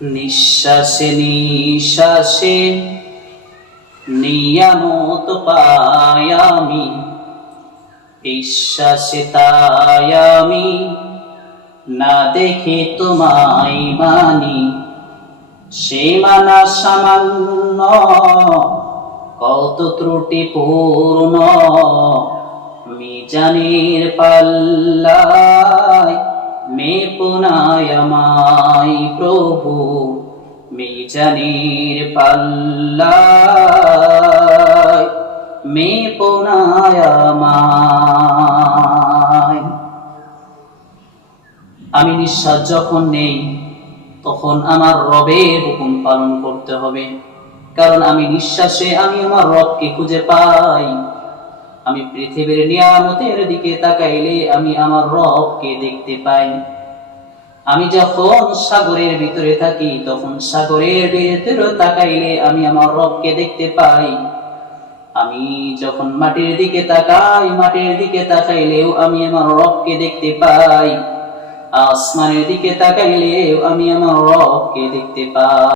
নিঃশ্বাসে নিঃশ্বাসে নিয়ামত পাই আমি। বিশ্বাসে তাই আমি না দেখে তোমায় মানি। সে মানা সামান্য, কত ত্রুটি পূর্ণ মিজানের পাল্লায় মে পুনায় আমায় প্রভু, মিজানের পাল্লায় মে পুনায় আমায়। আমি নিঃশ্বাস যখন নেই, তখন আমার রবের হুকুম পালন করতে হবে। কারণ আমি নিঃশ্বাসে আমি আমার রবকে খুঁজে পাই। আমি পৃথিবীর নিয়ামতের দিকে তাকাইলে আমি আমার রবকে দেখতে পাই। আমি যখন সাগরের ভিতরে থাকি, তখন সাগরের ভিতরে তাকাইলে আমি আমার রবকে দেখতে পাই। আমি যখন মাটির দিকে তাকাই, মাটির দিকে তাকাইলেও আমি আমার রবকে দেখতে পাই। আসমানের দিকে তাকাইলেও আমি আমার রবকে দেখতে পাই।